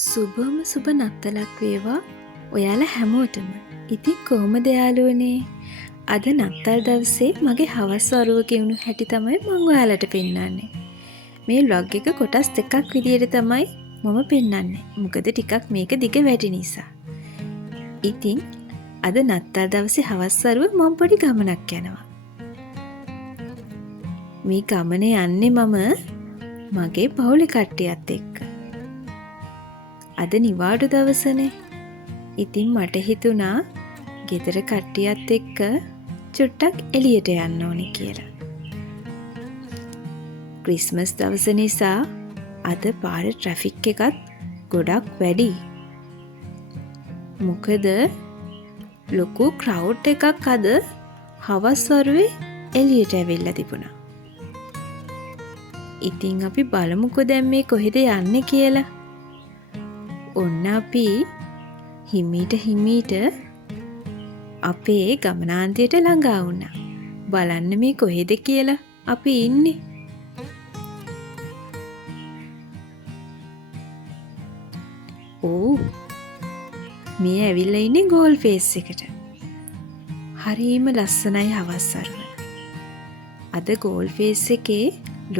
සුබම සුබ නත්තලක් වේවා ඔයාලා හැමෝටම. ඉතින් කොහොමද යාළුවනේ? අද නත්තල් දවසේ මගේ හවස් වරුව ගෙවුණු හැටි තමයි මම ඔයාලට පෙන්නන්නේ. මේ vlog එක කොටස් දෙකක් විදියට තමයි මම පෙන්නන්නේ. මොකද ටිකක් මේක දිග වැඩි නිසා. ඉතින් අද නත්තල් දවසේ හවස් වරුව මම පොඩි ගමනක් යනවා. මේ ගමනේ යන්නේ මම මගේ පවුලේ කට්ටියත් එක්ක. අද නිවාඩු දවසනේ. ඉතින් මට හිතුණා ගෙදර කට්ටියත් එක්ක චුට්ටක් එළියට යන්න ඕනේ කියලා. ක්‍රිස්මස් දවස නිසා අද පාරේ ට්‍රැෆික් එකත් ගොඩක් වැඩි. මොකද ලොකු ක්‍රවුඩ් එකක් අද හවස් වරුවේ එළියට ඇවිල්ලා තිබුණා. ඉතින් අපි බලමුකෝ දැන් මේ කොහෙද යන්නේ කියලා. ඔන්න අපි හිමීට අපේ ගමනාන්තයට ළඟා වුණා. බලන්න මේ කොහෙද කියලා අපි ඉන්නේ. ඕ මේ ඇවිල්ලා ඉන්නේ ගෝල් ෆේස් එකට. හරිම ලස්සනයි හවස් වරුව. අද ගෝල් ෆේස් එකේ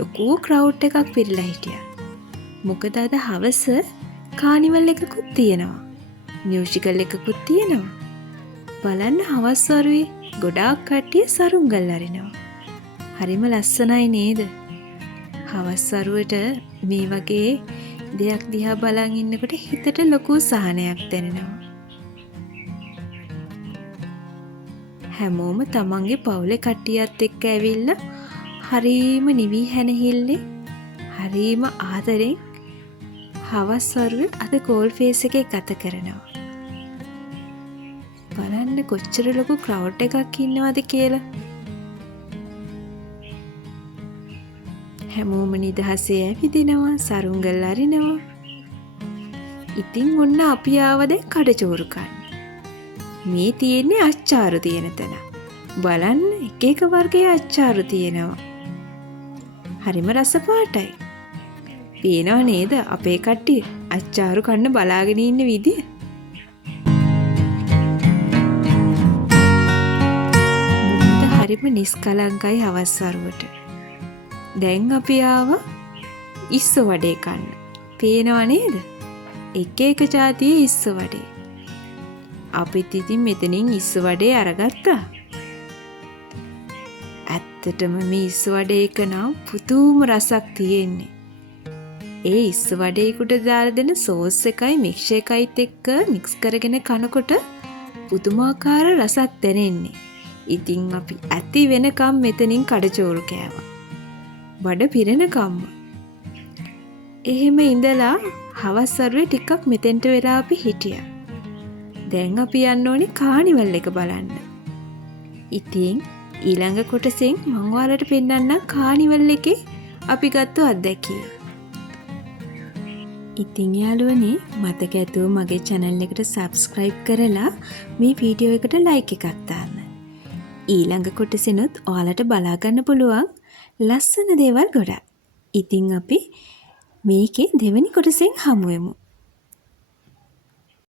ලොකු ක්‍රවුඩ් එකක් පිරලා හිටියා. මොකද අද හවස කානිවල් එකකුත් තියෙනවා. මියුසිකල් එකකුත් තියෙනවා. බලන්න හවස් වරුවේ ගොඩාක් කට්ටිය සරුංගල් අරිනවා. හරිම ලස්සනයි නේද? හවස් වරුවට මේ වගේ දෙයක් දිහා බලන් ඉන්නකොට හිතට ලොකු සහනයක් දැනෙනවා. හැමෝම තමන්ගේ පවුලේ කට්ටියත් එක්ක ඇවිල්ලා හරිම නිවි හැනහිල්ලේ හරිම ආදරෙන් හවස් වරුවේ අද ගෝල් ෆේස් එකේ ගත කරනවා. බලන්න කොච්චර ලොකු ක්‍රවුඩ් එකක් ඉන්නවද කියලා. හැමෝම නිදහසේ ඇවිදිනවා, සරුංගල් අරිනවා. ඉතින් ඔන්න අපි ආව දැන් කඩචෝරු කන්න. මේ තියෙන්නේ අච්චාරු තියෙන තැන. බලන්න එක එක වර්ගයේ අච්චාරු තියෙනවා. හරිම රස පාටයි. පේනව නේද අපේ කට්ටිය අච්චාරු කන්න බලාගෙන ඉන්න විදිය? මුන්ට හරිම නිස්කලංකයි හවස් වරුවට. දැන් අපි ආවා ඉස්සෝ වඩේ කන්න. පේනව නේද? එක එක જાතියේ ඉස්සෝ වඩේ. අපිත් ඉතින් මෙතනින් ඉස්සෝ වඩේ අරගත්තා. ඇත්තටම මේ ඉස්සෝ වඩේ එක නම් පුදුම රසක් තියෙන්නේ. ඒ ඉස්සෝ වඩේකට දාලා දෙන සෝස් එකයි මික්ස් එකයිත් එක්ක මික්ස් කරගෙන කනකොට පුදුමාකාර රසක් දැනෙන්නේ. ඉතින් අපි ඇති වෙනකම් මෙතනින් කඩචෝරු කෑවා. බඩ පිරෙනකම්ම. එහෙම ඉඳලා හවස් වරුවේ ටිකක් මෙතෙන්ට වෙලා අපි හිටියා. දැන් අපි යන්න ඕනේ කානිවල් එක බලන්න. ඉතින් ඊළඟ කොටසෙන් මම ඔයාලට පෙන්නන්නම් කානිවල් එකේ අපි ගත්ත අත්දැකීම්. ඉතින් යාළුවනේ මතක ඇතුව මගේ channel එකට subscribe කරලා මේ වීඩියෝ එකට like එකක් දාන්න. ඊළඟ කොටසෙනුත් ඔයාලට බලා ගන්න පුළුවන් ලස්සන දේවල් ගොඩක්. ඉතින් අපි මේකේ දෙවෙනි කොටසෙන් හමු වෙමු.